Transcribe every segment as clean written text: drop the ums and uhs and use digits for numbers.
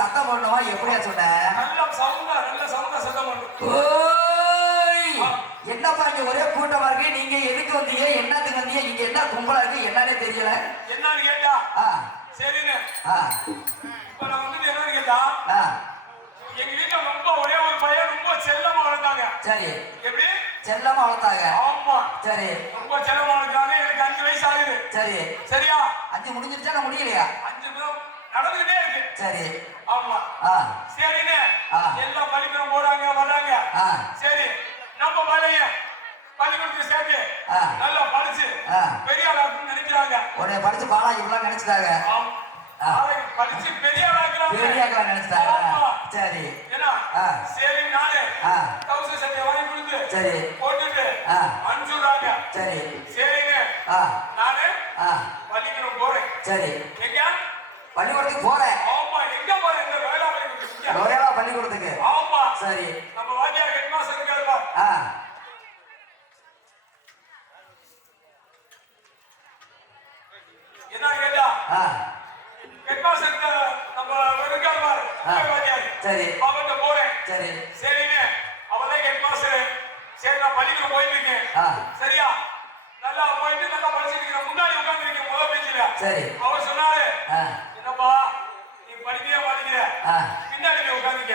சத்தம் போடணுமா? எப்படியா சொன்ன? என்னப்பா இங்க ஒரே கூட்டமா இருக்கு, நீங்க எதுக்கு வந்தீங்க, என்னத்துக்கு வந்தீங்க, இங்க என்ன கும்பலா இருக்கு என்னன்னே தெரியல. என்னன்னு கேட்டா சரின்னு இப்ப நான் வந்துட்டு என்னன்னு கேட்டா எங்க வீட்டுல ரொம்ப ஒரே ஒரு பையன் ரொம்ப செல்லமா வளர்த்தாங்க. சரி. எப்படி செல்லமா வளர்த்தாங்க? ஆமா. சரி. ரொம்ப செல்லமா வளர்த்தாங்க. எனக்கு 5 வயசு ஆகுது. சரி. சரியா? 5 முடிஞ்சிருச்சா நான் முடியலையா? 5 நடந்துகிட்டே இருக்கு. சரி. ஆமா. சரின்னு எல்லாம் பள்ளிக்கூடம் போறாங்க வர்றாங்க. சரி நம்ம பையன் பள்ளிக்கூடத்துக்கு சேர்த்து நல்லா படிச்சு பெரிய ஆளாக்குன்னு நினைக்கிறாங்க. உடனே படிச்சு பாலாஜி எல்லாம் நினைச்சிட்டாங்க. படிச்சு பெரிய ஆளாக்குறாங்க. பெரிய ஆளா நினைச்சிட்டாங்க. சரி. ஏன்னா சரி நானே கவுச சட்டை வாங்கி கொடுத்து சரி போட்டுட்டு அனுப்பிச்சுடுறாங்க. சரி. சரின்னு நானே பள்ளிக்கூடம் போறேன். சரி. எங்க பள்ளிக்கூடத்துக்கு போறேன். ஆமா. எங்க போறேன்? இந்த வேளா பள்ளிக்கூடத்துக்கு. லோயலா பள்ளிக்கூடத்துக்கு. ஆமா. சரி. நம்ம வாத்தியார் ஹெட் மாஸ்டர் இருக்காருப்பா. என்ன கேட்டா ஹெட் மாஸ்டர் நம்ம இருக்காரு பாரு வாத்தியார். சரி. அவன்கிட்ட போறேன். சரி. சரின்னு அவதான் ஹெட் மாஸ்டர். சரி நான் பள்ளிக்கூடம் போயிட்டு இருக்கேன். சரியா? நல்லா போயிட்டு நல்லா படிச்சுட்டு இருக்கேன். முன்னாடி உட்கார்ந்து இருக்கேன் முதல் பெஞ்சில. சரி. அவர் சொன்னாரு என்னப்பா நீ படிக்கவே மாட்டேங்கிற, பின்னாடி போய் உட்காந்துக்க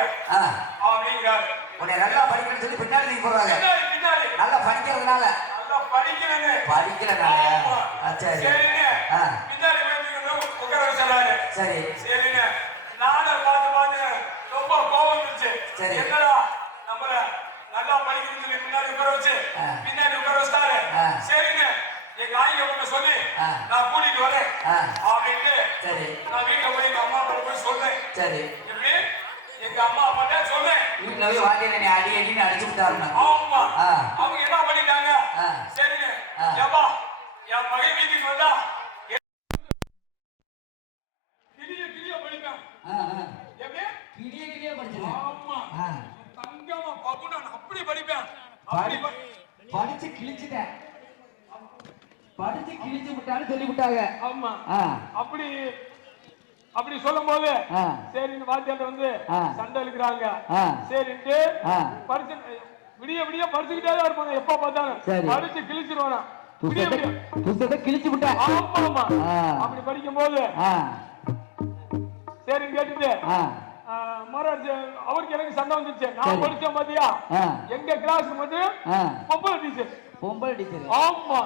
அப்படிங்கிறாரு. உன்னை நல்லா படிக்கணும்னு சொல்லி பின்னாடி நீங்க போறாங்க. பின்னாடி நல்லா படிக்கிறதுனால நல்லா படிக்கிறேன்னு படிக்கிறனால. சரி. சரின்னு பின்னாடி போய் உட்கார வச்சாரு. சரி. சரின்னு நானும் பார்த்து பார்த்து ரொம்ப கோபம் வந்துருச்சு. சரி. என்னடா நம்மள நல்லா படிக்கணும்னு சொல்லி முன்னாடி உட்கார வச்சு பின்னாடி உட்கார வச்சாரு. சரின்னு எங்க ஆயிங்க ஒண்ணு சொல்லி நான் கூட்டிட்டு வரேன் அப்படின்ட்டு சரி நான் வீட்டுல போய் எங்க அம்மா அப்பா போய் சொல்றேன். சரி. எப்படி எங்க அம்மா அப்பாட்ட சொல்றேன். வீட்டுல போய் வாங்கிட்டு நீ அடி அடின்னு அடிச்சு விட்டாருன்னா. ஆமா. அவங்க என்ன பண்ணிட்டாங்க? சரின்னு ஏப்பா என் மகன் வீட்டுக்கு வந்தா கிளிய படிப்பேன். எப்படி கிளிய படிச்சிருக்கேன். ஆமா. தங்கமா பகுனா அப்படி படிப்பேன். படிச்சு கிழிச்சிட்டேன். படிச்சு கிழிச்சு விட்டான்னு சொல்லி விட்டாங்க. ஆமா. அப்படி சொல்லும் போது சரின்னு வாத்தியார்ட்ட வந்து சண்டை இழுக்கிறாங்க. சரின்ட்டு படிச்சு விடிய விடிய படிச்சுக்கிட்டே தான் இருப்பாங்க. எப்ப பார்த்தாலும் படிச்சு கிழிச்சிருவானா புத்தகத்தை கிழிச்சு விட்டேன். ஆமா. அப்படி படிக்கும் போது சரின்னு கேட்டுட்டு அவருக்கு எனக்கு சண்டை வந்துச்சு. நான் படிச்சேன் பாத்தியா எங்க கிளாஸ் மட்டும் பொம்பளை டீச்சர். பொம்பளை டீச்சர். ஆமா.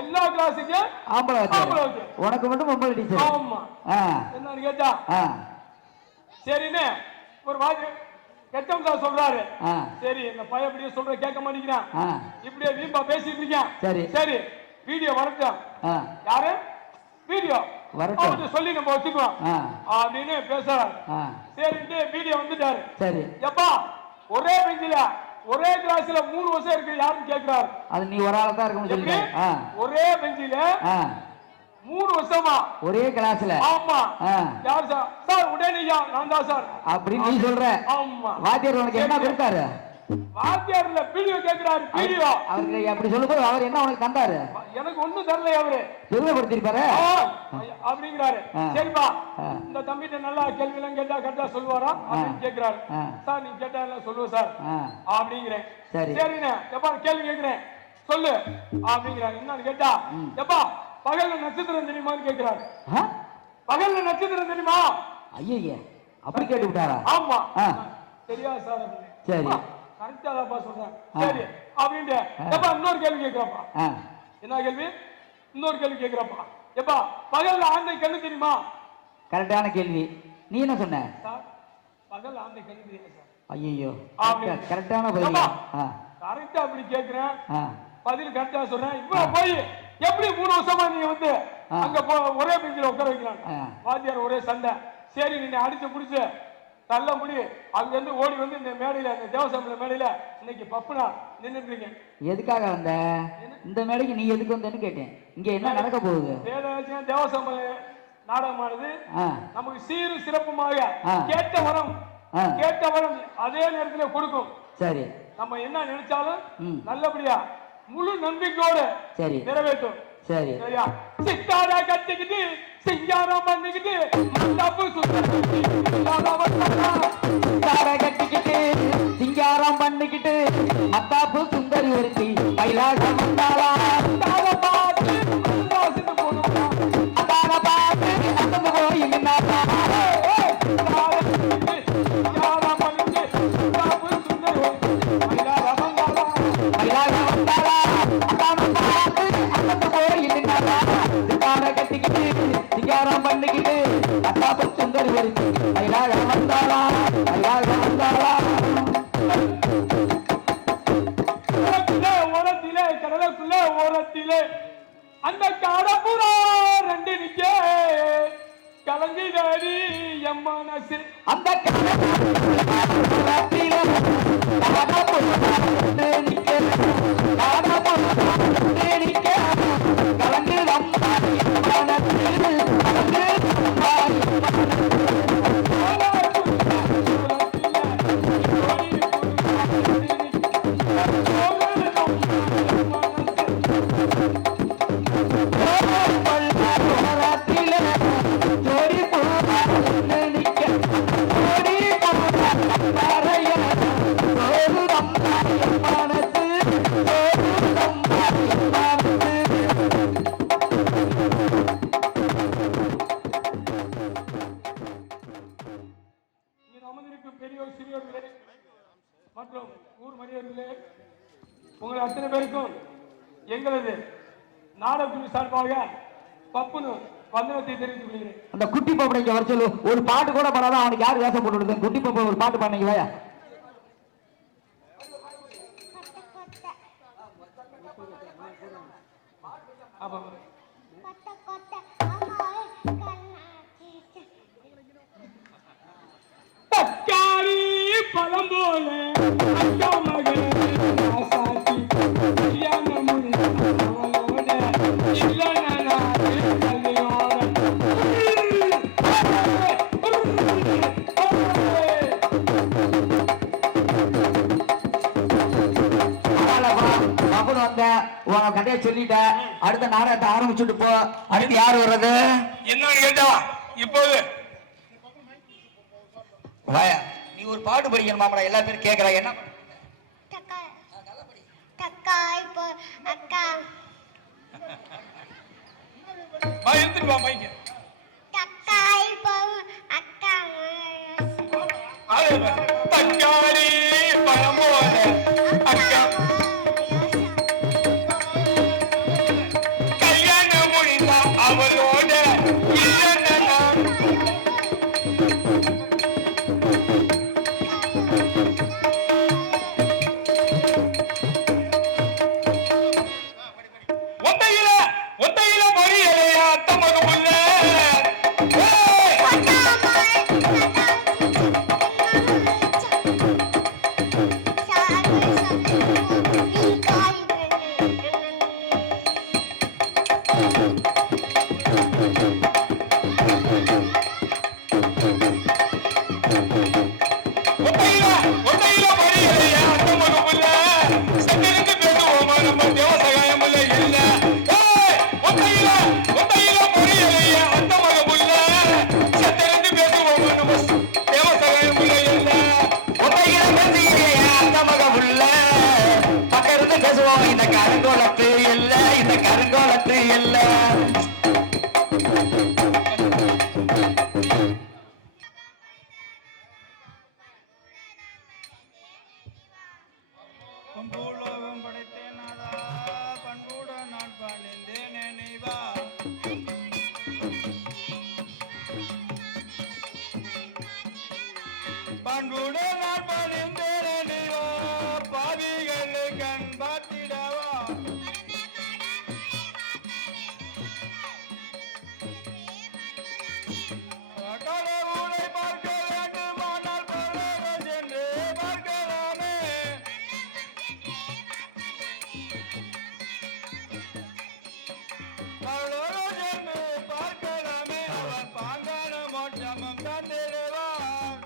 எல்லா கிளாஸுக்கும் ஆம்பளை. உனக்கு மட்டும் பொம்பளை டீச்சர். ஆமா. என்னன்னு கேட்டா சரின்னு ஒரு வாத்தியார் கெட்டம் தான் சொல்றாரு. சரி இந்த பையன் இப்படியே சொல்ற கேட்க மாட்டேங்கிறான். இப்படியே வீம்பா பேசிட்டு இருக்கேன். சரி வீடியோ வரட்டும். ஆ யாரு வீடியோ வரட்டும். அவர்கிட்ட சொல்லி நம்ம வச்சுக்குவோம் ஆ அப்படின்னு பேசுறாரு. ஆ சரின்ட்டு வீடியோ வந்துட்டாரு. சரி. எப்பா ஒரே பெஞ்சில ஒரே கிளாஸ்ல 3 வருஷம் இருக்கு யாருன்னு கேட்கிறாரு. அது நீ ஒரு ஆளா தான் இருக்கணும்னு எப்படி? சொல்லிட்டு. ஆ ஒரே பெஞ்சில ஆ 3 வருஷமா ஒரே கிளாஸ்ல. ஆமா. ஆ யார் சார்? சார் உடனேயா நான் தான் சார் அப்படின்னு நீ சொல்ற. ஆமா. வாத்தியார் உனக்கு என்ன கொடுத்தாரு? வாத்தியார்ல வீடியோ கேக்குறாரு. வீடியோ அவருக்கு அப்படி சொல்லும்போது அவர் என்ன உனக்கு தந்தாரு? எனக்கு ஒண்ணும் தரல அவரு. பெருமைப்படுத்திருப்பாரு அப்படிங்கிறாரு. சரிப்பா இந்த தம்பிட்ட நல்லா கேள்வி எல்லாம் கேட்டா கரெக்டா சொல்லுவாரா அப்படின்னு கேக்குறாரு. சார் நீங்க கேட்டா எல்லாம் சொல்லுவோம் சார் அப்படிங்கிறேன். சரிண்ணே எப்பா கேள்வி கேட்கிறேன் சொல்லு அப்படிங்கிறாங்க. என்னன்னு கேட்டா எப்பா பகல்ல நட்சத்திரம் தெரியுமான்னு கேக்குறாரு. பகல்ல நட்சத்திரம் தெரியுமா? ஐயா அப்படி கேட்டு விட்டாரா? ஆமா. தெரியாது சார். சரி கரெக்டா தான் சொல்றேன். சரி அப்படின்ட்டு எப்பா இன்னொரு கேள்வி கேட்கிறப்பா. என்ன கேள்வி? இன்னொரு கேள்வி கேட்கிறப்பா. எப்பா பகல்ல ஆந்தை கண்ணு தெரியுமா? கரெக்டான கேள்வி. நீ என்ன சொன்ன? சார் பகல்ல ஆந்தை கண்ணு தெரியும் சார். ஐயோ கரெக்டான பதில். கரெக்டா அப்படி கேட்கிறேன். பதில் கரெக்டா சொல்றேன். இவ்வளவு போய் எப்படி 3 வருஷமா நீ வந்து அங்க ஒரே பெஞ்சில உட்கார வைக்கிறாங்க. வாத்தியார் ஒரே சண்டை. சரி நீ அடிச்சு புடிச்சு தள்ள முடி அங்க இருந்து ஓடி வந்து இந்த மேடையில இந்த தேவசாமி மேடையில இன்னைக்கு பப்புனா நின்னுட்டு. எதுக்காக வந்த இந்த மேடைக்கு? நீ எதுக்கு வந்தேன்னு கேட்டேன். இங்க என்ன நடக்க போகுது? தேவசாமி நாடகமானது நமக்கு சீரு சிறப்புமாக கேட்ட வரம் அதே நேரத்தில் கொடுக்கும். சரி நம்ம என்ன நினைச்சாலும் நல்லபடியா முழு நம்பிக்கையோடு சரி நிறைவேற்றும். சரி சரியா? சித்தாரா கட்டிக்கிட்டு சிங்காரம் பண்ணிக்கிட்டு மண்டபு கட்டிக்கிட்டு சிங்காரம் பண்ணிக்கிட்டு மத்தாப்பு சுந்தரி ஒருத்தி கைலாசம் வந்தாளா பார்த்து போய் நின்னாளா கட்டிக்கிட்டு சிங்காரம் பண்ணிக்கிட்டு மத்தாப்பு சுந்தரி ஒருத்தி கைலாசம் வந்தாளா கடலுக்குள்ள ஓரத்திலே அந்த காடப்புறா ரெண்டு நிக்க கலங்கிடாடி என் மனசு. அந்த பெரியோர் சிறியோர்களே மற்றும் ஊர் மனிதர்களே உங்கள் அத்தனை பேருக்கும் எங்களது நாடகுழு சார்பாக பப்புனு வந்தனத்தை தெரிவித்துக் கொள்கிறேன். அந்த குட்டி பாப்பா இங்க வர சொல்லு. ஒரு பாட்டு கூட பாடாதான் அவனுக்கு யார் வேஷம் போட்டு விடுது? குட்டி பாப்பா ஒரு பாட்டு பாடுங்க. தக்காளி பழம் போல அக்கா மகன் ஆசாத்தி கல்யாணம் அவளோட இல்லைனா உன் கதையை சொல்லிட்ட. அடுத்த நாடகத்தை ஆரம்பிச்சுட்டு போ. அடுத்து யாரு வர்றது? என்ன கேட்டா இப்போது நீ ஒரு பாட்டு படிக்கணுமா? எல்லா பேரும் கேட்கறாங்க. என்ன தக்காளி பழம் போல அக்கா கல்யாணம் முடிந்தா அவளோட ஒன்றையில பேசுவோம் இந்த கருங்கோலத்து இல்ல இந்த கருங்கோலத்து இல்ல பூலோகம் படைத்தேன் நாதா பண்புட நான் பணிந்தேன் நினைவா பண்புட நான் பணிந்தேன் நினைவா பாவிகள் கண் பார்த்திடவா கடவுளை பார்க்க வேண்டுமானால் பரலோகம் சென்று பார்க்கலாமே பரலோகம் சென்று பார்க்கலாமே அவர் பாங்கான மோட்சமும் தந்திடுவார்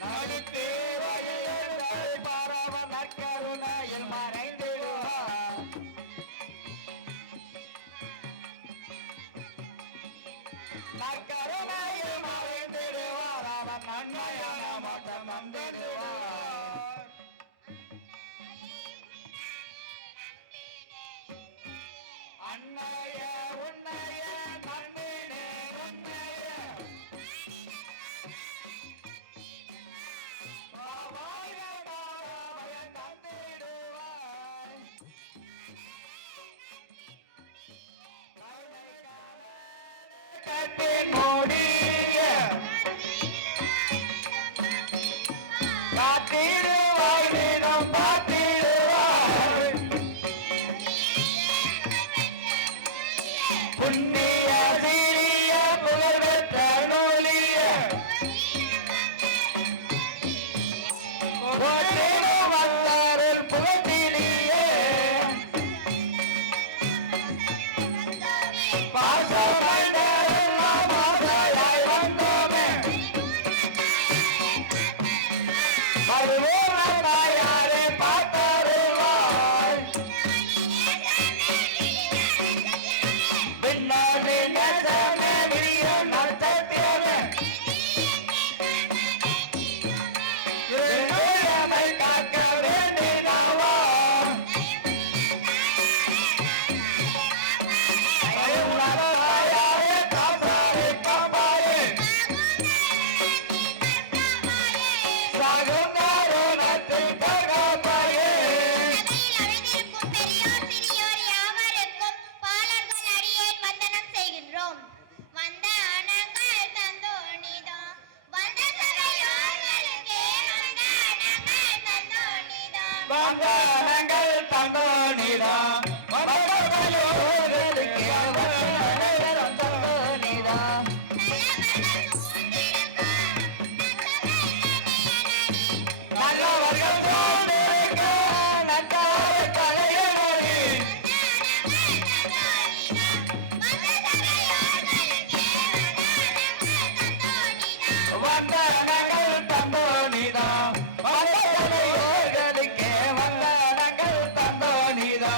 நடுத்தே வழியில் பாராமல் நற்கருணையில் மறைந்திடுவார் நற்கருணையில் மறைந்திடுவார் அவர் நன்மையான மோட்சம் தந்திடுவார் அன்னைய உன்னைய நன்மையே உன்னைய பாவாய பாராமய தந்திடுவாய் கட்டின் மூடிய காத்திடுவாய் தினம் பார்த்திடுவாய் புண்ணிய சீரிய புகழ்பெற்ற நூலிய போற்றிடும் வந்தாரில் புகழ்த்தினியே பாசமண்டலெல்லாம் ஆசையாய் வந்தோமே வருவோம் தாயாரே பார்த்தருள்வாய் பின்னாடி நேசமே விரியும் நட்சத்திரமே இருநூயமை காக்க வேண்டினவா தாயாரே காப்பாரே காப்பாரே சாகுநாரோனத்தில் காப்பாயே அழகிற்கும் பெரியோர் சிறியோர் யாவருக்கும் பாலர்கள் அடியேன் வந்தனம் செய்கின்றோம். வந்த அனங்கள் தந்தோணிதோ வந்த சபையோர்களுக்கே வந்த அனங்கள் தந்தோணிதோ வந்தனங்கள் தந்தோனிதா மரபர்களோர்களுக்கே வந்தனங்கள் தந்தோனிதா நல்லவர்கள் சூழ்ந்திருக்க நன்றாக தலையணி வந்தனங்கள் தந்தோனிதா மரபர்களோர்களுக்கே வந்தனங்கள் தந்தோனிதா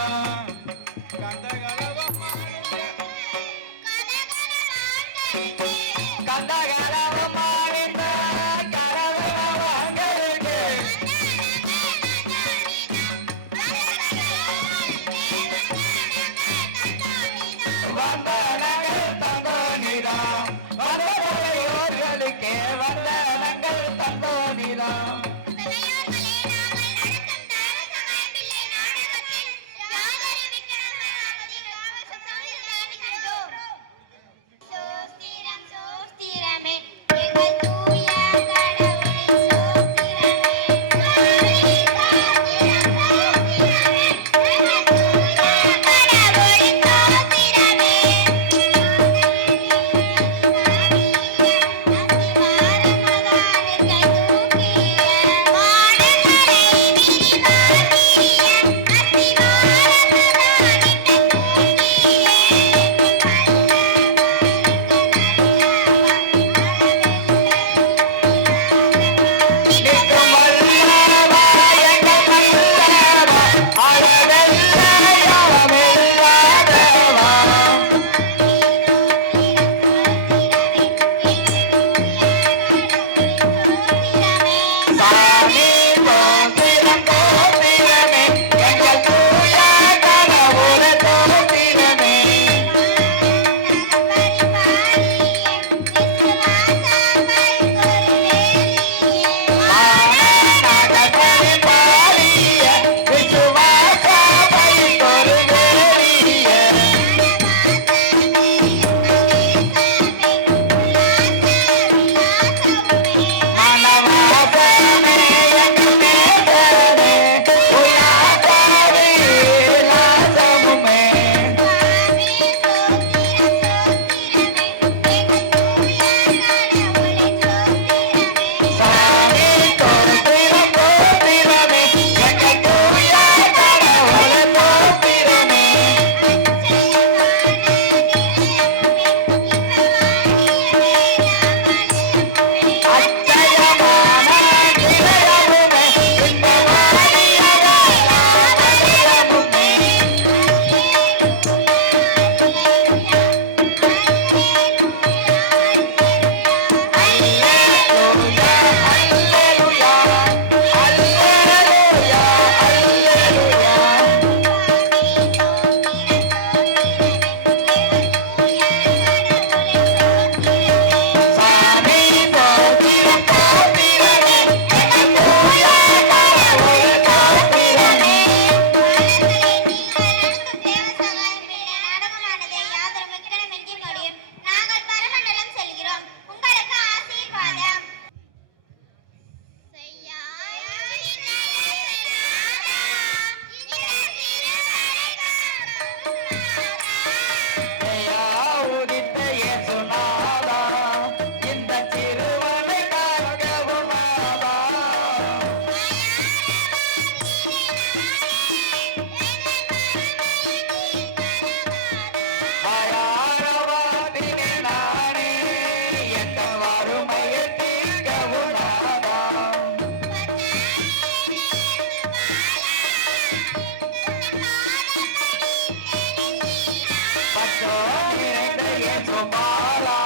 கோபாலா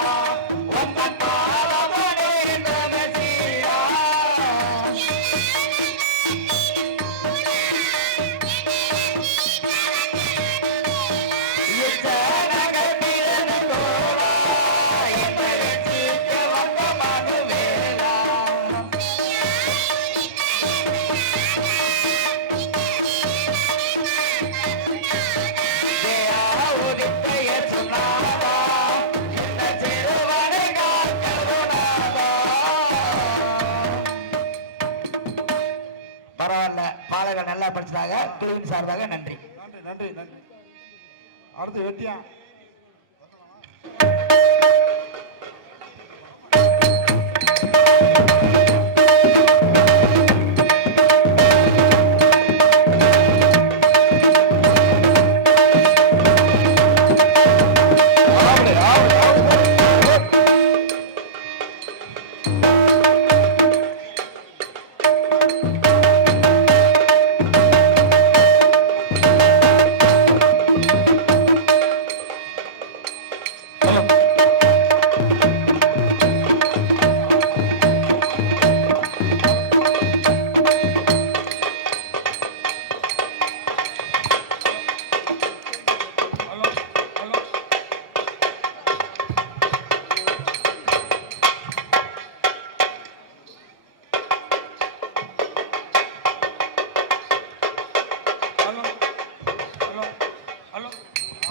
உந்தன் பாதமணி நமசீரா பரவாயில்ல, பாலகர் நல்லா படிச்சதாக குழுவின் சார்பாக நன்றி. நன்றி நன்றி நன்றி. அடுத்து வெட்டியா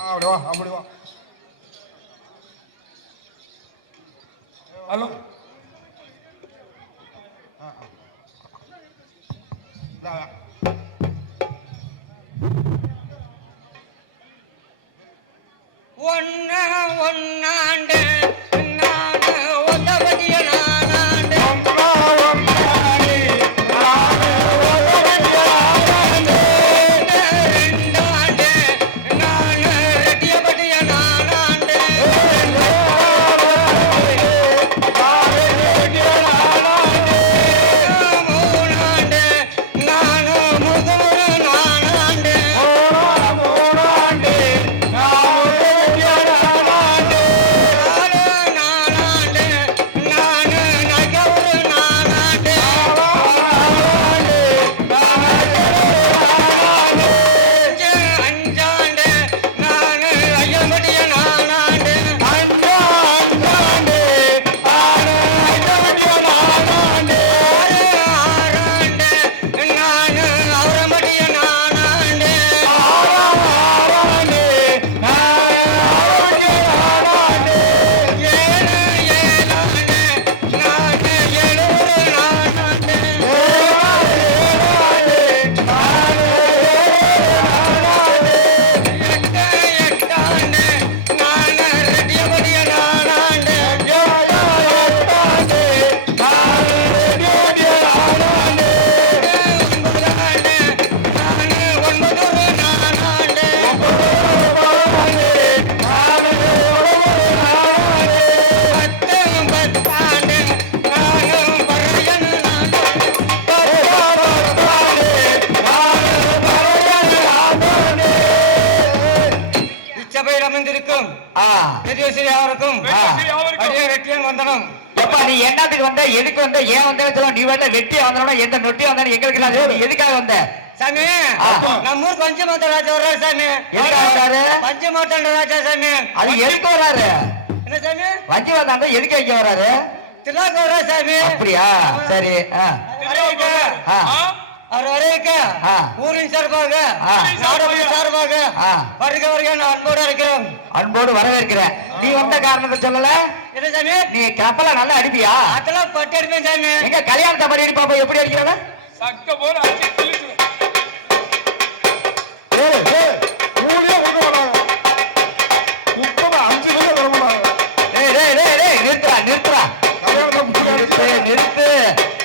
அப்படி வா அப்படி வா. ஹலோ ஒன்னாண்டு நானு ஒத்தபதிய நானாண்டு ரெண்டாண்டு நானு ரெட்டியபதிய நானாண்டு மூணாண்டு நானு முதுகுரு நானாண்டு நானாண்டு நானு நகவுரு நானாண்டு அஞ்சாண்டு நானு ஐயம்படிய நானாண்டு ஆறாண்டு நானு அவரம்படிய நானாண்டு ஏழாண்டு நானு எழுநூறு நானாண்டு எட்டாண்டு நானு ரெட்டியபடிய நானாண்டு ஒன்பதாண்டு நானு ஒன்பதொரு நானாண்டு பத்தாண்டு நானு பறையன் இச்சபையில் அமைந்திருக்கும் பெரியசிறி அவருக்கும் அடியே ரெட்டியன் வந்தனம். எப்பா நீ என்னத்துக்கு வந்த, எதுக்கு வந்த, ஏன் வந்தேன்னு சொல்ல. நீ வேண்ட வெட்டி வந்தோட எந்த நொட்டி வந்தானு எங்களுக்கு எல்லாம் தெரியும். நீ எதுக்காக வந்த? சாமி நம்ம ஊர் பஞ்சமாத்த ராஜா வர்றாரு சாமி. எதுக்காக வர்றாரு? பஞ்சமாத்த ராஜா சாமி. அது எதுக்கு வர்றாரு? என்ன சாமி? வஞ்சி வந்தாண்ட எதுக்கு இங்க வர்றாரு? தில்லாக்கு வர்றாரு சாமி. அப்படியா? சரி. அவர் வரைக்க ஆ. ஊரின் சார்பாக ஆ. நாடகம் சார்பாக ஆ. வருக வருக நான் அன்போடு இருக்கிறோம். அன்போடு வரவேற்கிறேன். நீ வந்த காரணத்தை சொல்லல. என்ன சாமி? நீ கப்பலை நல்லா அடிப்பியா? அதெல்லாம் பட்டு அடிப்பேன் சாமி. எங்க கல்யாணத்தை படி அடிப்பாப்ப எப்படி அடிக்கிறவ? சக்க போல அடிச்சு கிழிச்சு. ஊரே கொண்டு வராங்க. முப்பது 5 பேர் வர மாட்டாங்க. நிறுத்துறா நிறுத்துறா கல்யாணத்தை நிறுத்து.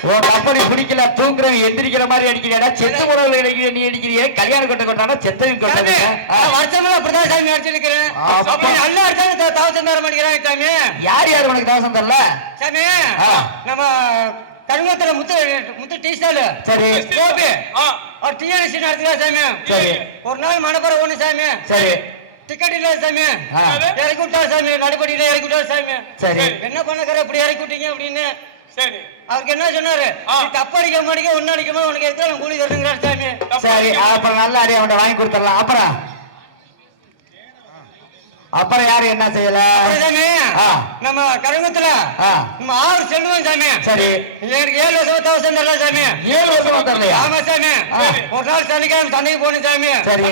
உன் கம்பெனி பிடிக்கல, தூங்குறவன் எந்திரிக்கிற மாதிரி அடிக்கிறா. செத்து முறையில் அடிக்கிற நீ அடிக்கிறியே. கல்யாணம் கொட்ட கொண்டானா செத்தவன் கொண்டாது. வருஷமெல்லாம் அப்படிதான் சாமி அடிச்சிருக்கிறேன். அப்ப நல்லா அடிச்சா 1000 தர மாட்டேங்கிறாங்க சாமி. யார் யார் உனக்கு தவசம் தரல? சாமி ஆ. நம்ம கருங்கத்துல முத்து டீ ஸ்டால் சரி கோபி ஆ, அவர் டிஆர்எஸ் நடத்துறா சாமி. சரி. ஒரு நாள் மணப்பற ஒண்ணு சாமி. சரி. டிக்கெட் இல்ல சாமி ஆ. இறக்கி விட்டா சாமி நடுப்படியில இறக்கி விட்டா சாமி சரி என்ன பண்ணக்கார இப்படி இறக்கி விட்டீங்க அப்படின்னு சரி அவருக்கு என்ன சொன்னாரு நீ தப்படிக்க மாட்டேங்க ஒன்னு அடிக்கமா உனக்கு எத்தனை கூலி தருங்கிறார் சாமி சரி அப்புறம் நல்ல அடி அவன் வாங்கி கொடுத்துடலாம் அப்புறம் யாரு என்ன செய்யல சாமி ஆ. நம்ம கருங்கத்துல ஆ. நம்ம 6 செல்வம் சாமி சரி எனக்கு 7 வருஷம் தரல சாமி 7 வருஷமா தரலையா ஆமா சாமி ஒரு நாள் சனிக்கிழமை சந்தைக்கு போன சாமி சரி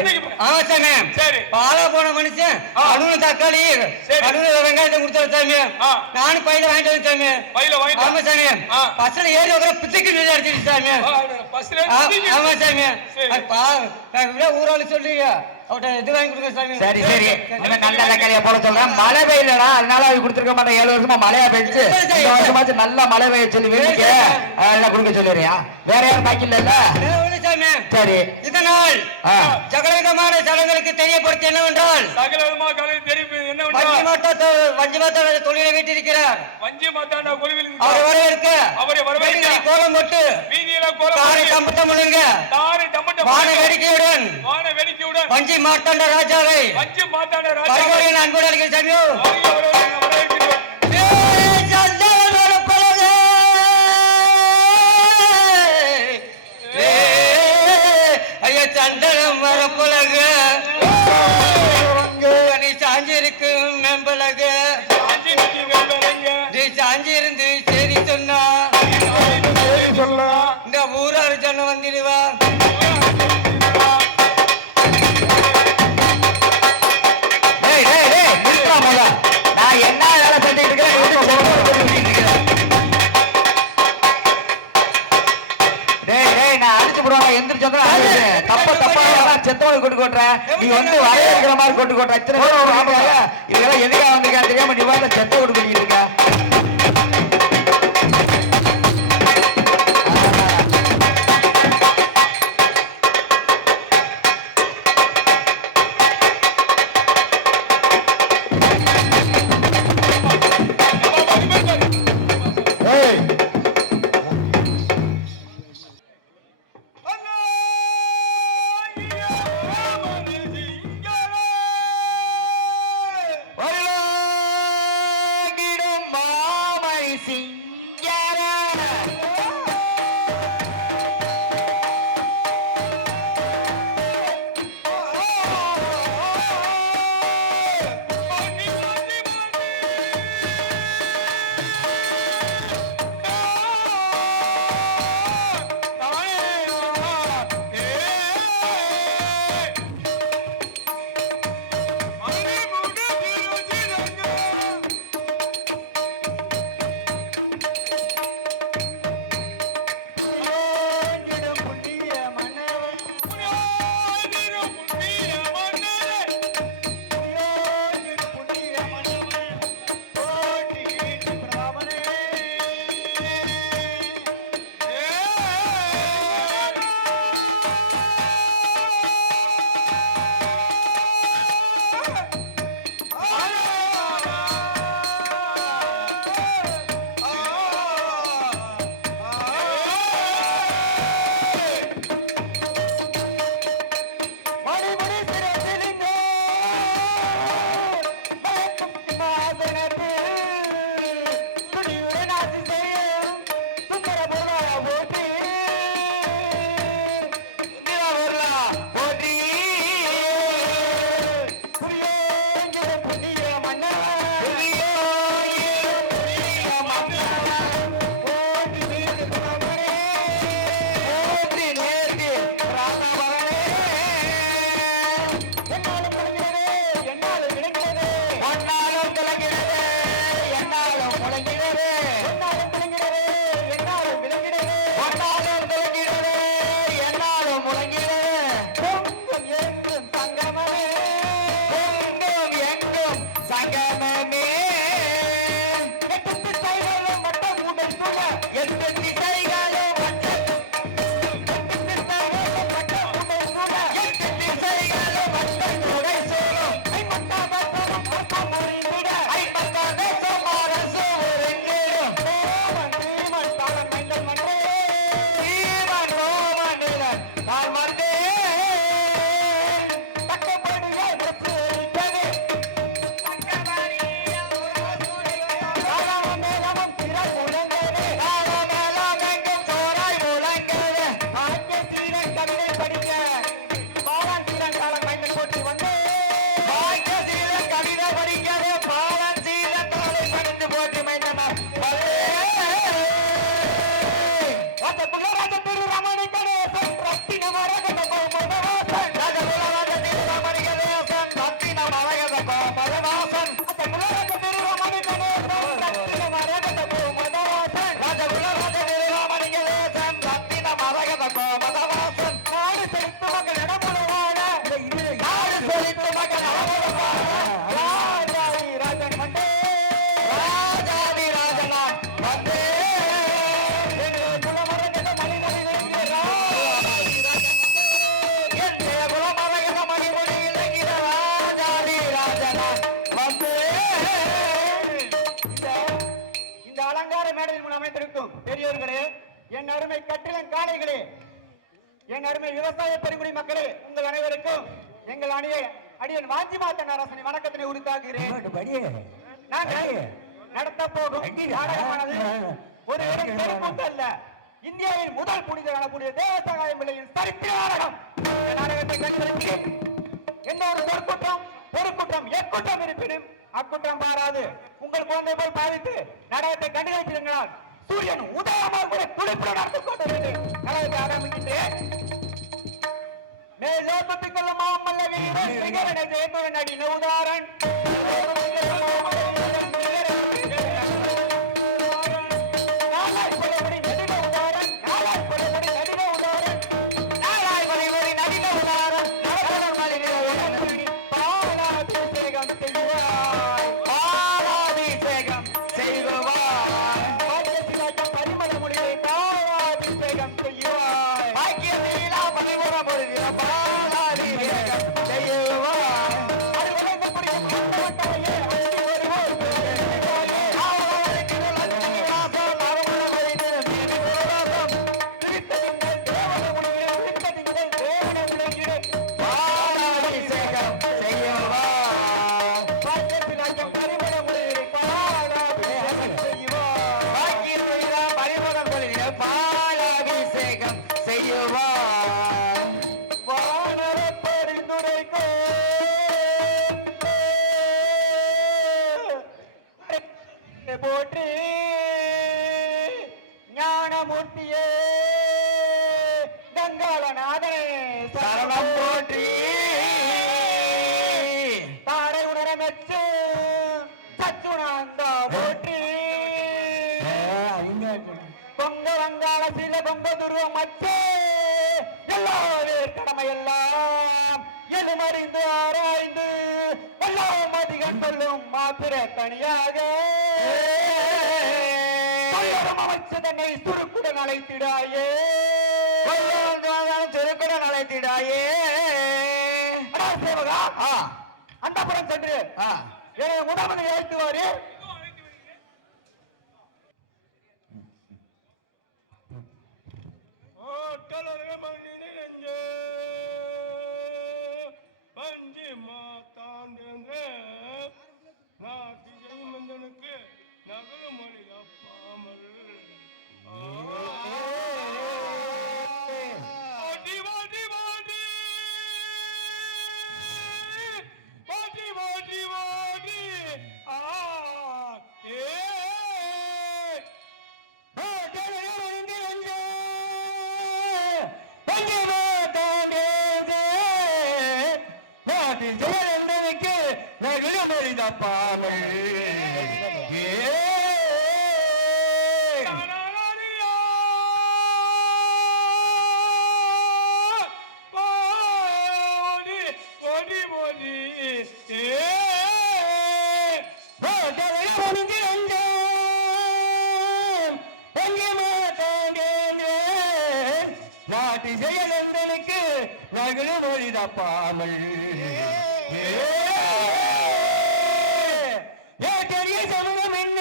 ஆமா சாமி சரி பாலா போன மனுஷன் அனுவ தக்காளி அனுவ வெங்காயத்தை கொடுத்தாரு சாமி நானும் பையில வாங்கிட்டு வந்து சாமி பையில வாங்கிட்டு ஆமா சாமி பஸ்ல ஏறி உட்கார பிச்சுக்கு நின்று அடிச்சிட்டு சாமி பஸ்ல ஆமா சாமி ஊராளு சொல்றீங்க அவட்ட இது வாங்கி கொடுங்க சாமி சரி சரி இவன் நல்ல தக்காளியா போட சொல்றேன் மழை பெய்யலடா அதனால அவ கொடுத்துருக்க மாட்டேன் 7 வருஷமா மழையா பெய்ஞ்சு இந்த வருஷமாச்சும் நல்லா மழை பெய்ய சொல்லி வேண்டிக்க அதெல்லாம் கொடுக்க சொல்லிடுறியா வேற யாரும் பாக்கி இல்ல சாமி சரி இதனால் ஜகலவிதமான ஜனங்களுக்கு தெரியப்படுத்தி என்னவென்றால் சகல விதமா காலையில் தெரியும் என்ன வஞ்சி மாத்தா தொழிலை வீட்டிருக்கிறார் வஞ்சி மாத்தாண்ட கோவில் அவரை வரவேற்க அவரை வரவேற்க கோலம் போட்டு வீதியில கோலம் தாரை தம்பட்டம் முழுங்க தாரை தம்பட்டம் வான வேடிக்கையுடன் வான வேடிக்கையுடன் வஞ்சி மார்த்தாண்ட ராஜாவை வஞ்சி மாத்தாண்ட ராஜா வருகிறேன் அன்போடு அழைக்கிறேன் சாமியோ சந்தனம் வரப்பழக நீ சாஞ்சிருக்கு மெம்பழக நீ சாஞ்சிருந்து சரி சொன்னா இந்த ஊராரு சொன்ன வந்துடுவா நான் என்ன வேலை செஞ்சுட்டு இருக்கிறேன் நான் அடிச்சு போடுவாங்க எந்திரிச்சோம் தப்பா செத்தவனுக்கு கொண்டு கொட்டுறேன் நீ வந்து வரையறுக்கிற மாதிரி கொண்டு கொட்டுற இத்தனை பேர் ஒரு ஆம்பளைங்க இதெல்லாம் எதுக்காக வந்திருக்கா தெரியாம நீ வந்து செத்த கொண்டு கொட்டிட்டு இருக்க இளங்காளைகளே, என் அருமை விவசாய பெருங்குடி மக்களே, உங்கள் அனைவருக்கும் எங்கள் அடியன் வாஞ்சிமாத்தன் அரசனை வணக்கத்தினை உருத்தாக்குகிறேன். நாங்கள் நடத்த போகும் நாடகமானது ஒரு பெரும்பும் அல்ல, இந்தியாவின் முதல் புனித காணக்கூடிய தேவசகாயம் பிள்ளையின் சரித்திர நாடகம். இந்த நாடகத்தை கண்டிருக்க என்னோட பொறுக்குற்றம் பொறுக்குற்றம் எக்குற்றம் இருப்பினும் அக்குற்றம் பாராது உங்கள் குழந்தை போல் பாதித்து நாடகத்தை கண்டுகளித்தீர்களால் சூரியன் உதயமாக கூட துடிப்பு நடத்திக் கொண்டிருக்கிறது. நாடகத்தை ஆரம்பிக்கின்றேன். மேலோட்டத்துக் கொள்ளும் மாமல்ல வீரன் நிகரனை சேர்ந்த நடின உதாரன் போற்றி ஞானமூர்த்தியே கங்காளநாதனே சரணம் போற்றி தாரை உணரமெச்சு சச்சுனாந்தா போற்றி பொங்க வங்காள சில பொங்க துருவம் அச்சே எல்லாவே கடமையெல்லாம் எதுமறிந்து ஆராய்ந்து எல்லாம் அதிகம் சொல்லும் மாத்திர தனியாக அமைச்சதனை சுருக்குடன் அழைத்திடாயே சுருக்குடன் அழைத்திடாயே அந்த புறம் சென்று முதல் அழைத்துவாரு. பஞ்சி மாத்தாண்டங்க நாட்டிகை மந்தனுக்கு நகரமொழி அப்பாமல் வாடி வாடி வாடி வாடி வாடி வாடி செயலந்தனுக்கு நகரு மொழிதப்பாமல் பெரிய சமூகம் என்ன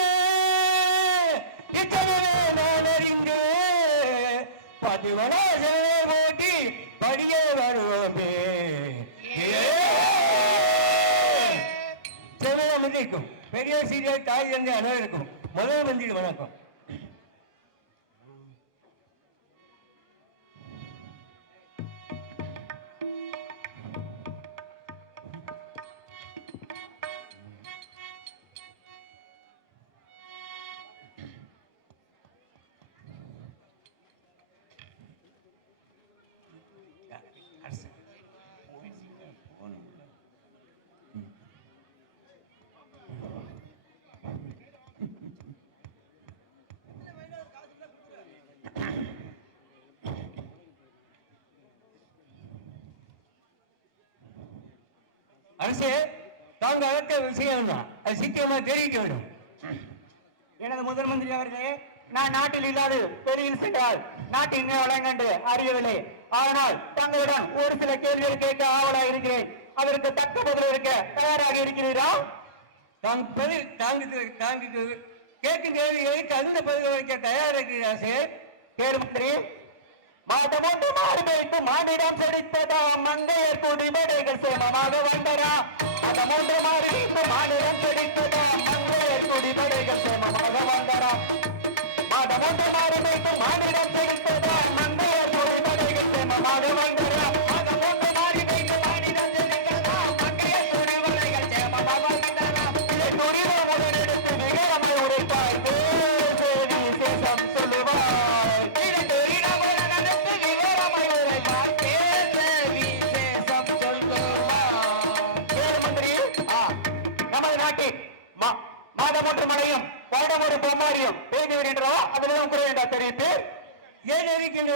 இத்தனை நான் அறிந்து பதிவடா போட்டி படியே வருவோமே செவனம் இருக்கும் பெரிய சீரியல் தாய் தந்தை அனைவருக்கும் முதல் மந்திரி வணக்கம். அரசே, தாங்க அழைத்த விஷயம் தான், அது சீக்கிரமா தெரிவிக்க வேண்டும். எனது முதல் மந்திரி அவர்களே, நான் நாட்டில் இல்லாது வெளியில் சென்றால் நாட்டின் வளங்கண்டு அறியவில்லை. ஆனால் தங்களிடம் ஒரு சில கேள்விகள் கேட்க ஆவலாக இருக்கிறேன். அதற்கு தக்க பதில் இருக்க தயாராக இருக்கிறீரா? கேட்கும் கேள்விகளை தகுந்த பதில் வைக்க தயாராக இருக்கிறீரா? கேடு மந்திரி, மாதமொன்று மாறுமைக்கு மானிடம் செடித்ததா மங்கையர் குடிமடைகள் சேமமாக வந்தரா மாதமொன்று மாறுமைக்கு மானிடம் செடித்ததா மங்கையர் குடிமடைகள் சேமமாக வந்தரா மாதமொன்று மாறுமைக்கு மானிடம் செடித்ததா மங்கையர் குடிமடைகள் சேமமாக வந்தரா மாதமொன்று மாறுமைக்கு மானிடம் செடித்ததா மங்கையர் குடிமடைகள் சேமமாக வந்தரா இதை துரித உடனெடுத்து விகரமாய் உரைப்பாய் தேவி சேஷம் சொல்லுவாய் இதை துரித உடனெடுத்து விகரமாய் உரைப்பாய் தேவி சேஷம் சொல்லுவாய் மந்திரி நமது நாட்டில் மாதம் ஒன்று மழையும் வருடம் ஒரு பொம்மாரியும் பெய்து வருகின்றவா அதிலும் குறைந்த தெரிவித்து ஏன் இருக்கின்ற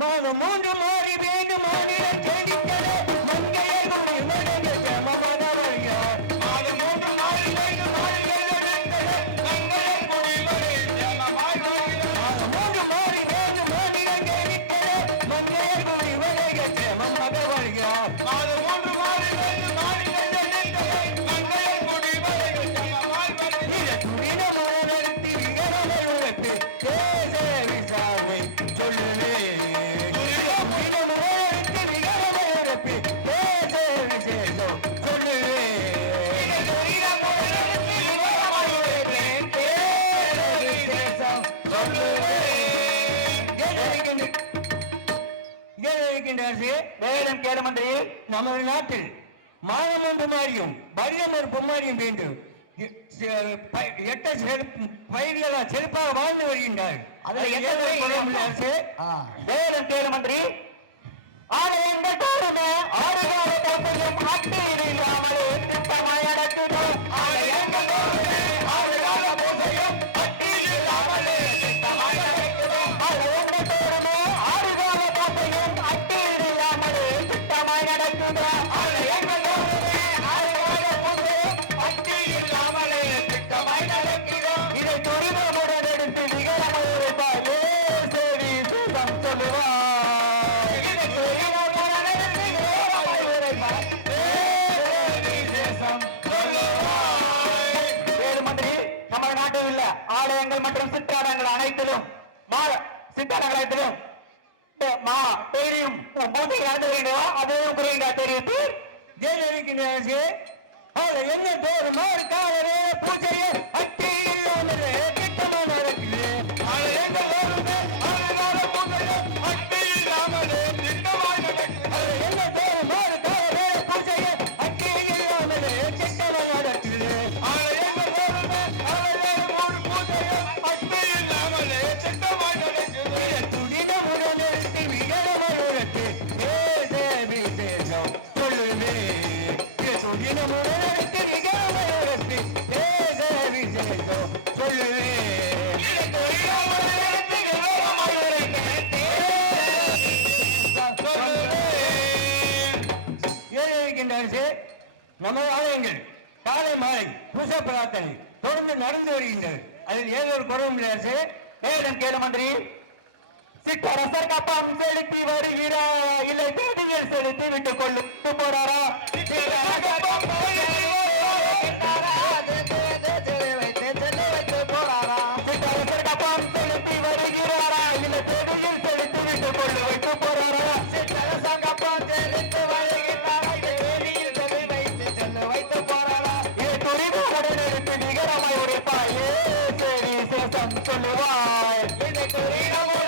மாதம் மூன்று மாறி வேண்டும் மாநில செடித்தது மங்கையை சமமாக வருகிறார் மாதம் மூன்று மாறி வேண்டும் மாதம் மூன்று மாறி வேண்டும் மாநில செடித்தது மங்கையை சமமாக வருகிறார் மாதம் மூன்று மாறி வேண்டும் மாநில செடித்தது மங்கையை வேடம் கேளுமந்திரி நமது நாட்டில் மாதம் ஒன்று மாறியும் வருடம் ஒரு பொம்மாரியும் வேண்டும் எட்ட பயிர்களா செழிப்பாக வாழ்ந்து வருகின்றார் வேடம் கேளுமந்திரி ஆலயங்கள் தோறுமே ஆடுகால போட்டையும் அட்டீடு இல்லாமல் திட்டமாய் அடக்குதோம் ஆலயங்கள் தோறுமே ஆடுகால போட்டையும் அட்டீடு இல்லாமல் திட்டமாய் அடக்குதோம் ஆலயங்கள் தோறுமே ஆடுகால போட்டையும் அட்டீடு இல்லாமல் திட்டமாய் நடக்குதோம் ஆலயங்கள் தோறுமே ஆடுகால போட்டையும் அட்டீடு இல்லாமல் திட்டமாய் நடக்குதோம் இதை துரிதமுடன் எடுத்து நிகழமல் இருப்பாய் சேவி சுகம் சொல்லுவார் ஆலயங்கள் மற்றும் சித்தாடங்கள் அனைத்திலும் சித்தாடங்கள் அனைத்திலும் பூஜை நடந்து வேண்டுவா அதுவும் புரியுங்க தெரிவித்து என்ன பேர் மார்க்காலே பூஜையை அட்டி இல்லாமலே திட்டமா நடக்குது ஆலயங்கள் அட்டி இல்லாமலே திட்டமா நடக்குது என்ன பேர் மார்க்காலே பூஜையை அட்டி இல்லாமலே திட்டமா நடக்குது ஆலயங்கள் நமது ஆலயங்கள் காலை மாலை பூசா பிரார்த்தனை தொடர்ந்து நடந்து வருகின்றது அதில் ஏதோ ஒரு குறவும் இல்லை நேரம் கேளு மந்திரி சிற்றரசர் கப்பம் செலுத்தி வருகிறார் இல்லை தேடியில் செலுத்தி விட்டுக் கொண்டு போறாரா சிற்றரசர் கப்பம் செலுத்தி வருகிறாரா இல்லை தேடியில் செலுத்தி விட்டுக் கொண்டு வைத்து போறாரா சிற்றரசர் கப்பம் செலுத்தி வருகிறாரா தேடியில் செலுத்தி வைத்து சென்று வைத்து போறாரா இது துரிதமுடன் எடுத்து நிகரமாய் உரைப்பாய் சரி சேசம் சொல்லுவாய் இதை துரிதமுடன்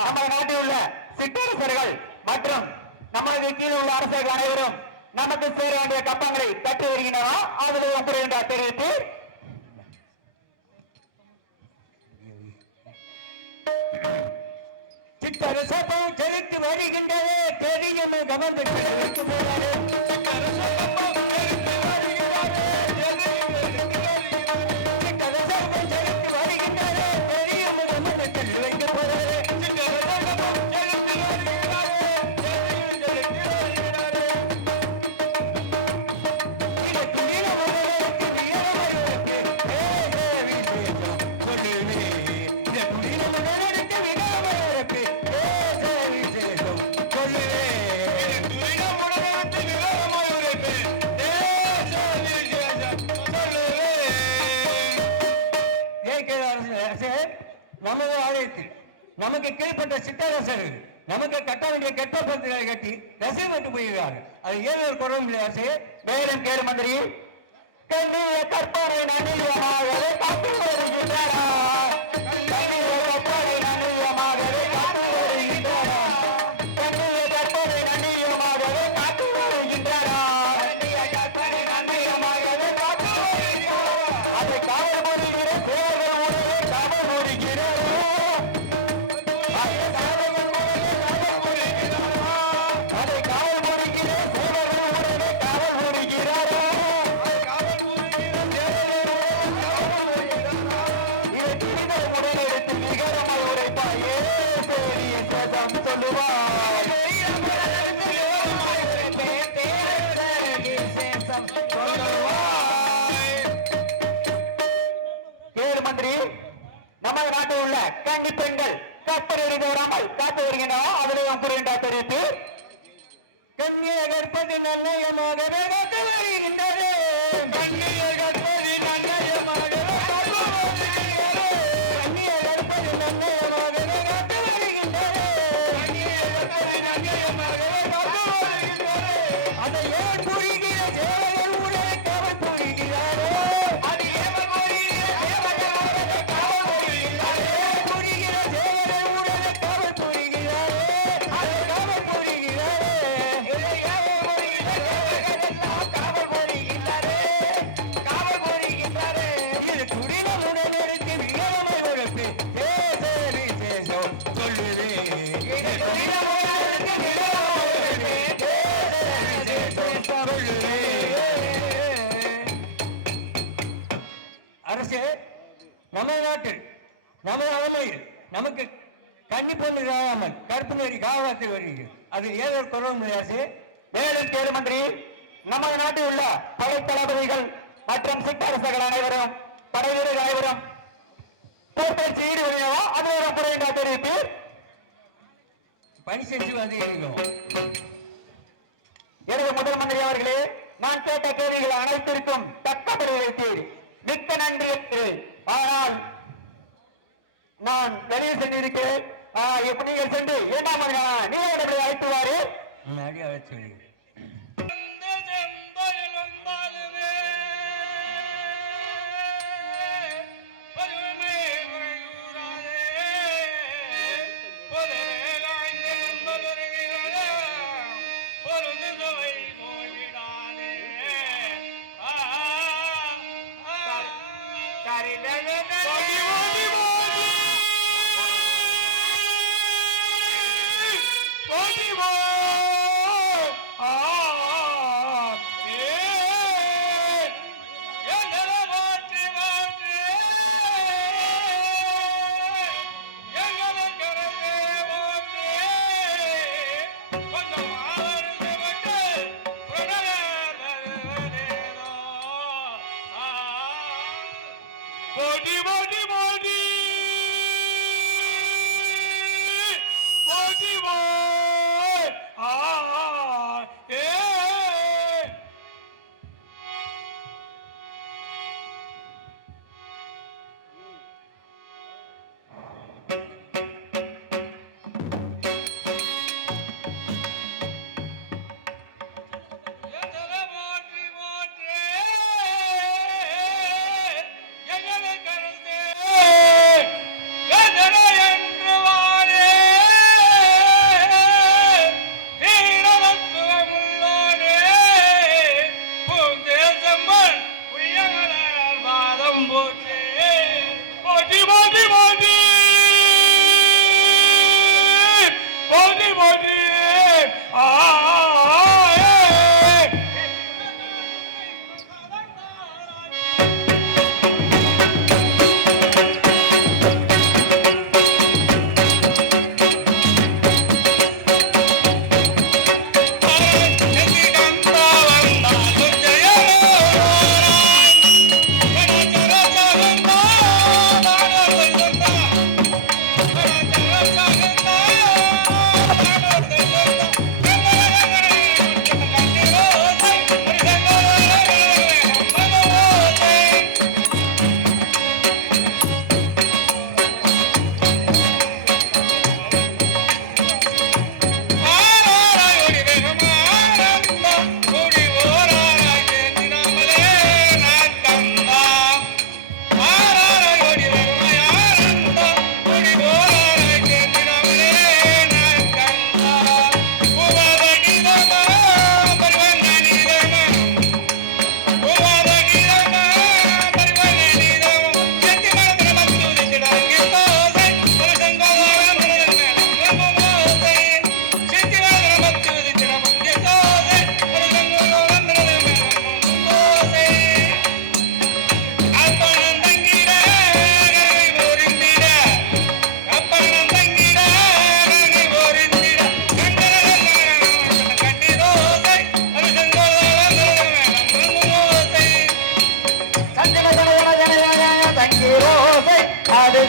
நமது நாட்டில் உள்ள சிற்றரசர்கள் மற்றும் நமது கீழ் உள்ள அரசர்கள் அனைவரும் நமக்கு சேர வேண்டிய கப்பங்களை கட்டி வருகின்றன அதில் ஒப்புரை தெரிவித்து சிற்றரசப்பம் செலுத்தி வருகின்றது தெரியும் கவர்ந்து போறாரு நமது ஆலயத்தில் நமக்கு கீழ்பட்ட சிற்றரசர்கள் நமக்கு கட்ட வேண்டிய கெட்ட பத்திரிகளை கட்டி ரசம் விட்டு போகிறார்கள். அது ஏதோ ஒரு குறவும் இல்லை அரசே. மேலும் கேடு மந்திரி, கண்ணிய கற்பனை நனியமாகவே காத்து வருகின்றன. கண்ணிய கற்பனை நனியமாகவே காத்து வருகின்றன. கண்ணிய கற்பனை நனியமாகவே காத்து வருகின்றன. கண்ணிய கற்பனை நனியமாகவே காத்து வருகின்றன. அதை காவல் முடிகிற தேர்தல் உடனே காவல் முடிகிறது. அதை காவல் முடிகிற தேர்தல் உடனே காவல் முடிகிறது. இதை திருந்த உடனெடுத்து நிகரமாய் உரைப்பாயே பெரிய சதம் சொல்லுவாய். கேடு மந்திரி, நமது நாட்டில் உள்ள கன்னி பெண்கள் கற்பனை விடாமல் காத்து வருகின்றன. அதில் புரிந்தா தெரிவித்து கண்ணிய கற்பனை நல்லயமாகவே காத்து வருகின்றது. கண்ணிய கற்பனை நல்லயமாகவே காத்து வருகின்றது. கண்ணிய கற்பனை நல்லயமாகவே காத்து வருகின்றது. கண்ணிய கற்பனை நல்லயமாகவே காத்து வருகின்றது. அதை ஏன் புரிகிற சேவகர் உடனே காவல் புரிகிறாரோ? அது ஏன் புரிகிற சேவகர் உடனே காவல் புரிகிறாரோ? புரிகிற சேவகர் உடனே காவல் புரிகிறாரோ? அதை காவல் புரிகிறாரோ? இதை ஏன் புரிகிற சேவகர் எல்லாம் காவல் புரிகிறாரே? காவல் புரிகிறாரே. இது துணிகள் உடனடித்து மிகவும் உழைப்பு சேசரி சேசோ சொல்லுதே. இது துணிகள் உடனடித்து மிகவும் உழைப்பு சேசரி சேசோ சொல்லுதே. அரசே, நமது நாட்டில் நமது அவையில் நமக்கு கன்னி பொண்ணு காவாமல் கற்பு நெறி காவாத்து வருகிறது. அதில் ஏதோ ஒரு குறவும் இல்லை அரசே. மேலும் கேடு மந்திரி, நமது நாட்டில் உள்ள படை தளபதிகள் மற்றும் சிற்றரசர்கள் அனைவரும் படை வீரர்கள் அனைவரும் போர்ப்பயிற்சி ஈடுபடுகிறோம். அது ஒரு குறைந்த தெரிவித்து பணி செஞ்சு வந்து இருக்கோம். எனது முதல் மந்திரி அவர்களே, நான் கேட்ட கேள்விகள் அனைத்திற்கும் தக்க பதில் அளித்தீர். மிக்க நன்றி. ஆனால் நான் வெளியே சென்றிருக்கிறேன். இப்ப நீங்கள் சென்று இரண்டாம் நீங்க அழைத்துவாரு. முன்னாடி அழைத்து வருகிறேன்.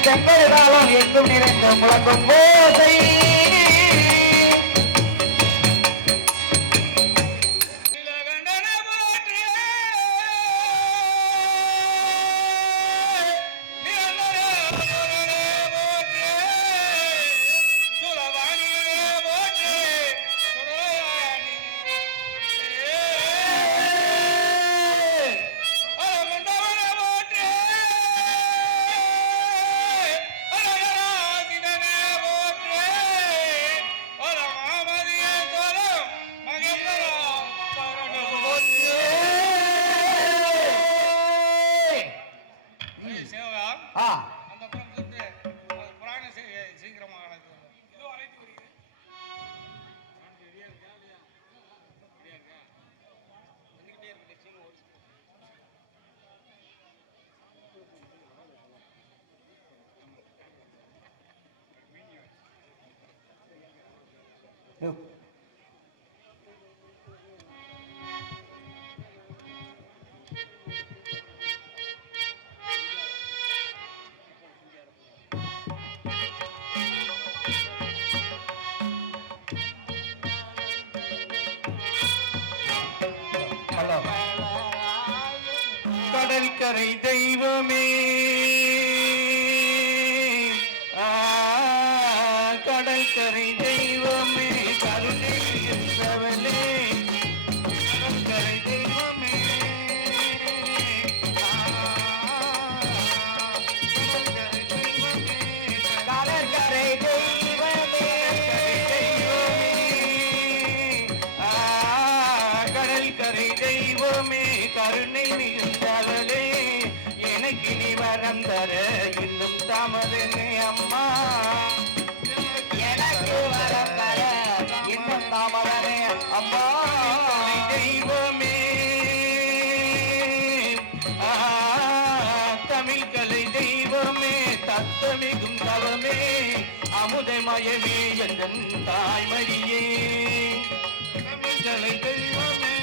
செங்கல் எங்கும் நிறைந்த முழங்கும் போதை கடற்கரை தெய்வமே கடற்கரை தெய்வமே கருணை என்றவளே கடற்கரை தெய்வமே கடற்கரை தெய்வமே கடற்கரை தெய்வமே கருணை மிகுந்தவளே எனக்கு நீ வரம் தர இன்னும் தாமதமே அம்மா எனக்கு வரம் தர இன்னும் தாமதமே அம்மா தெய்வமே தமிழ் கலை தெய்வமே தத்தமிகும் தவமே அமுதமயமே எந்தன் தாய்மடியே தமிழ் கலை தெய்வமே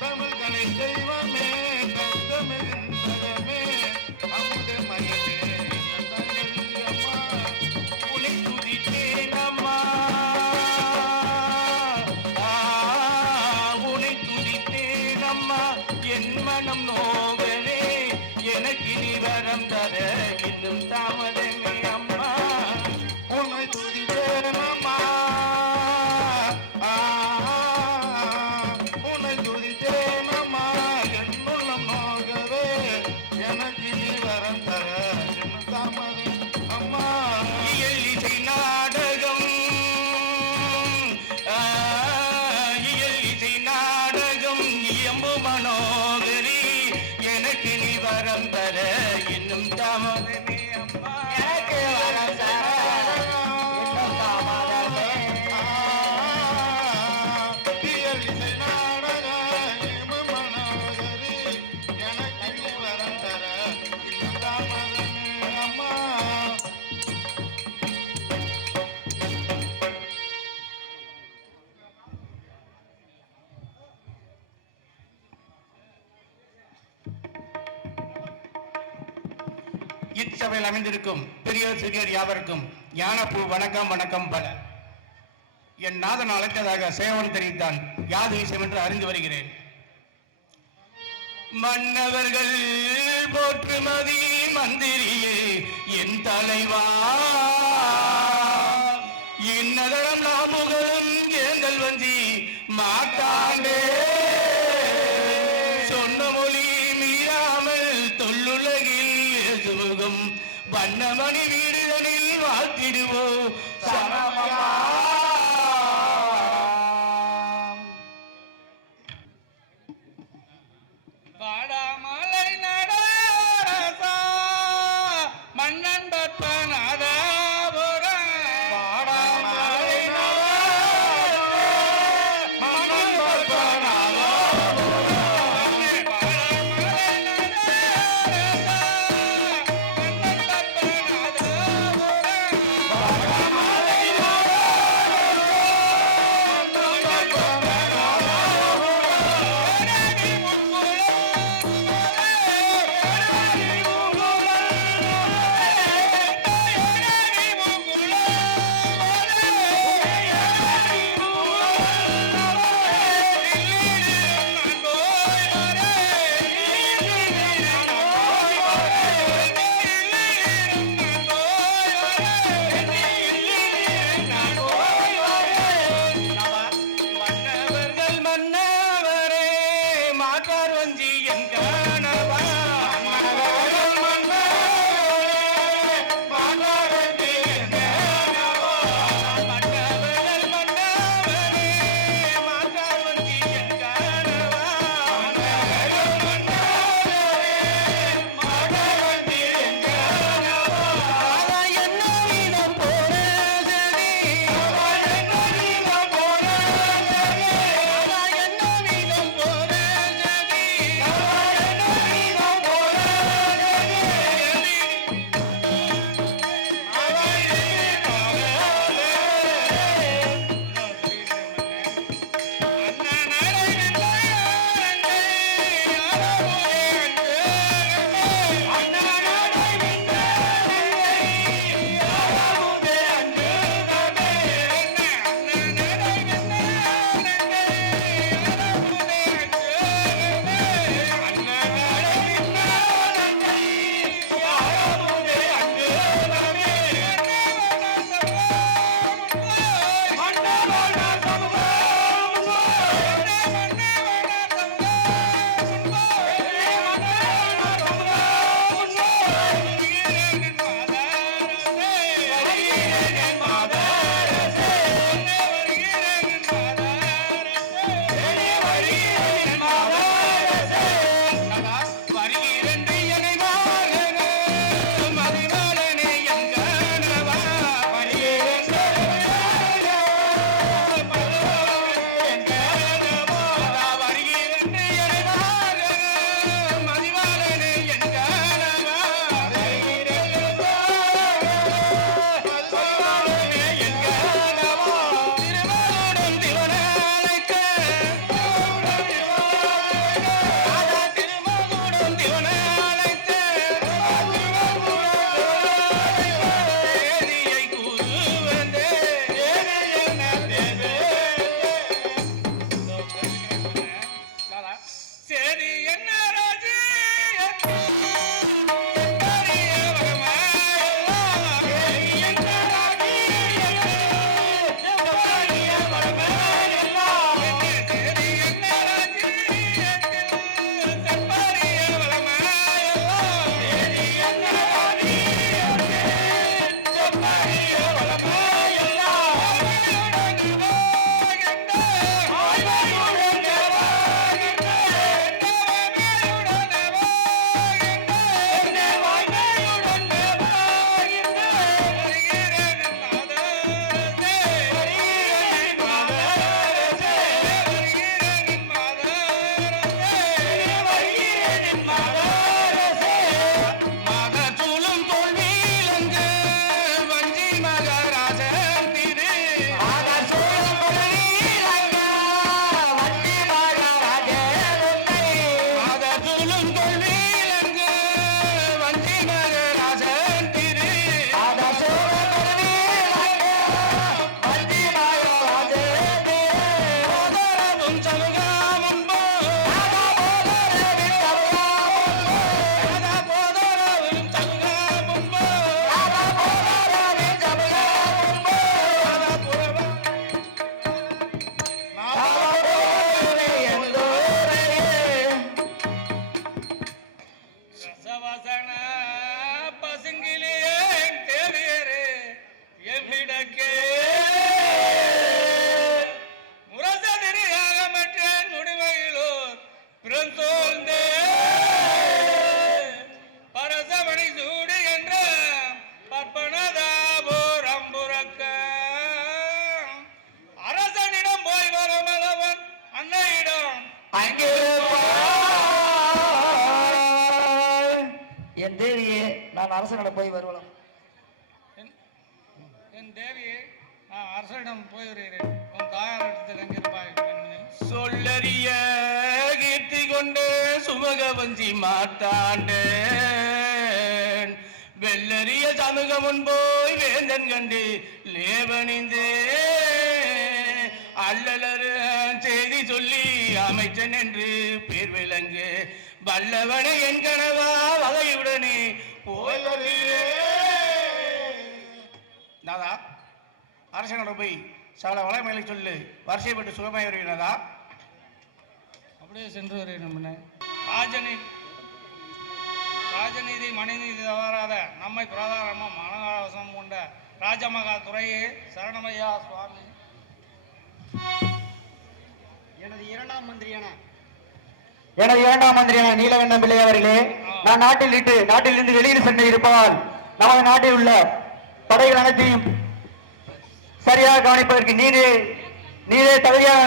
தமிழ் கலை தெய்வமே தத்தமிகும் தவமே அமுதமயமே அம்மா உன்னை துதித்தேன் அம்மா உன்னை துதித்தேன் அம்மா என் மனம் நோகவே எனக்கு நீ வரம் தர இன்னும் தாமதமே அம்மா உன்னை துதித்தேன் அம்மா உன்னை துதித்தேன் அம்மா என் மனம் நோகவே எனக்கு நீ வரம் தர இன்னும் தாமதம் அம்மா இசை நாடகம் இசை நாடகம் இயம்பு மனோகரி எனக்கு நீ வரம் தர இன்னும் தாமதமே அம்மா எனக்கு வரம் தர இன்னும் தாமதமே இசை நாடகம் இயம்பு மனோகரி எனக்கு நீ வரம் தர இன்னும் தாமதமே அம்மா இச்சபையில் அமைந்திருக்கும் பெரியோர் சிறியோர் யாவருக்கும் ஞானப்பூ வணக்கம் வணக்கம் பல என் நாதன் அழைத்ததாக சேவன் தெரிவித்தான் யாது விஷயம் என்று அறிந்து வருகிறேன் மன்னவர்கள் போற்றுமதி மந்திரியே என் தலைவா இன்னதரம் நாமுகலும் ஏந்தல் வந்தி மாட்டாண்டே சொன்ன மொழி மீறாமல் தொல்லுலகில் சுமுகம் வண்ணமணி வீடுகளில் வாழ்த்திடுவோம் சரணமம்மா. வாடாமலை நடராசா மன்னன் பத்மநாதபுரம் வாடாமலை நடராசா, மன்னன் பத்மநாதபுரம். வாடாமலை மாக்கார் வஞ்சி என் கணவா என் தேவியே நான் அரசனிடம் போய் வருவலாம். என் தேவியே நான் அரசனிடம் போய் வருகிறேன். உன் தாயாரிடத்தில் எங்கிருப்பாய்? சொல்லறிய கீர்த்தி கொண்டு சுமக வஞ்சி மாட்டாண்டேன் வெள்ளறிய சமூகம் முன்போய் வேந்தன் கண்டு லேவணிந்தே அல்லலரு செய்தி சொல்லி அமைச்சன் என்று பேர் விளங்கு வல்லவனை என் கனவா வகையுடனே போய் நாதா அரசனோட போய் சகல வளமைகளை சொல்லு வரிசைப்பட்டு சுகமாய் வருகிறதா? அப்படியே சென்று வருகிறேன். ராஜநீதி மணிநீதி தவறாத நம்மை பிரதானமாக மனகாவசம் கொண்ட ராஜமகா துறையே சரணமையா சுவாமி. எனது இரண்டாம் மந்திரியான நீலகண்டம் பிள்ளை அவர்களே, நான் நாட்டிலிருந்து வெளியில் சென்று இருப்பதால் நமது நாட்டில் உள்ள படைகள் அனைத்தையும் சரியாக கவனிப்பதற்கு நீரே தகுதியான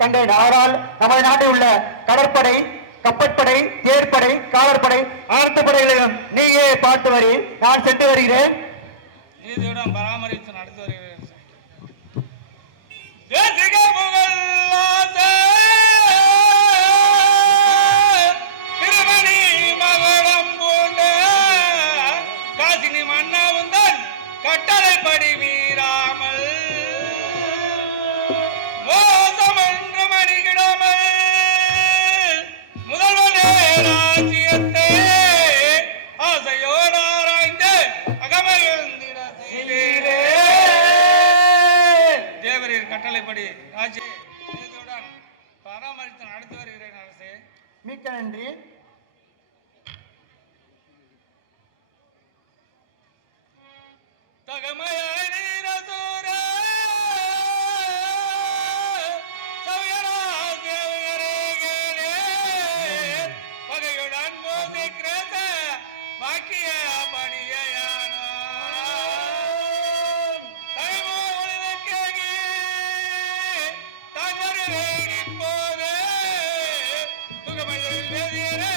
கண்டேன். ஆனால் நமது நாட்டில் உள்ள கடற்படை, கப்பற்படை, தேர்ப்படை, காவற்படை அனைத்து படைகளையும் நீயே பார்த்து வரி. நான் சென்று வருகிறேன். நீதியுடன் பராமரித்து நடத்தி வருகிறேன். திருமணி மகளம் போன்ற காசினி மன்னவுந்தன் கட்டளைப்படி மீறாமல் மோசம் என்று மணிகிடாமல் முதல்வனே ராஜ்யத்தை ஆசையோடு ஆராய்ந்து அகமகிழ்ந்திட செய்தீரே. தேவரீர் கட்டளைப்படி ராஜ்யத்துடன் பராமரித்து நடத்தி வருகிறேன் அரசே. மிக்க நன்றி. தகமையாய் நீரசூர சௌயராஜேவரேகே பகையுடன் மோதி கிரேச வாக்கிய பணியான தைமோ உலகேகி தாங்கரே இப்போது சுகமையில் வேதியரே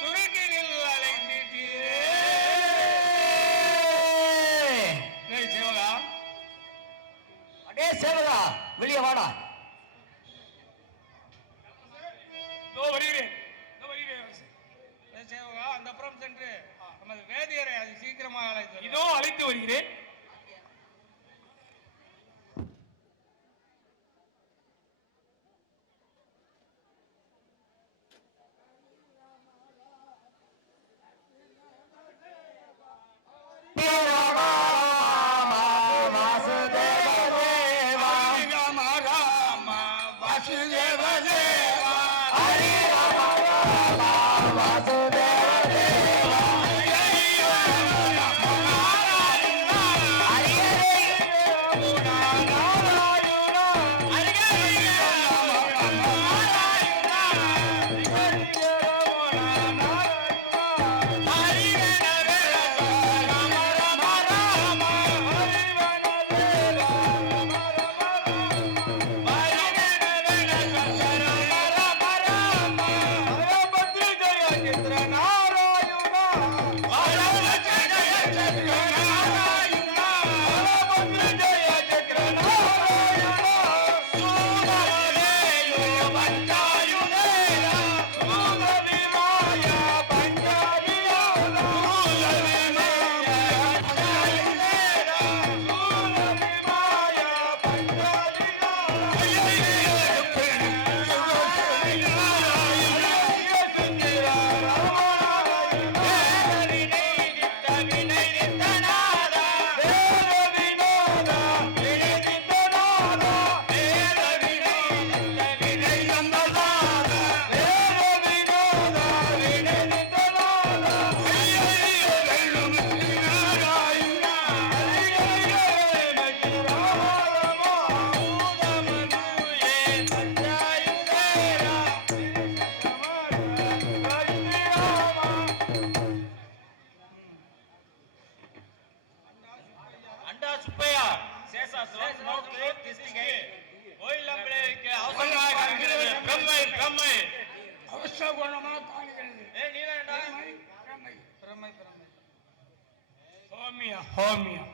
சுருக்கினில் அலைந்தீரே. சேவகா, அடே சேவகா, வெளியே வாடா. சேவகா, அந்த புறம் சென்று நமது வேதியரை அது சீக்கிரமாக அழைத்து இதோ அழைத்து வருகிறேன். ஹோமியா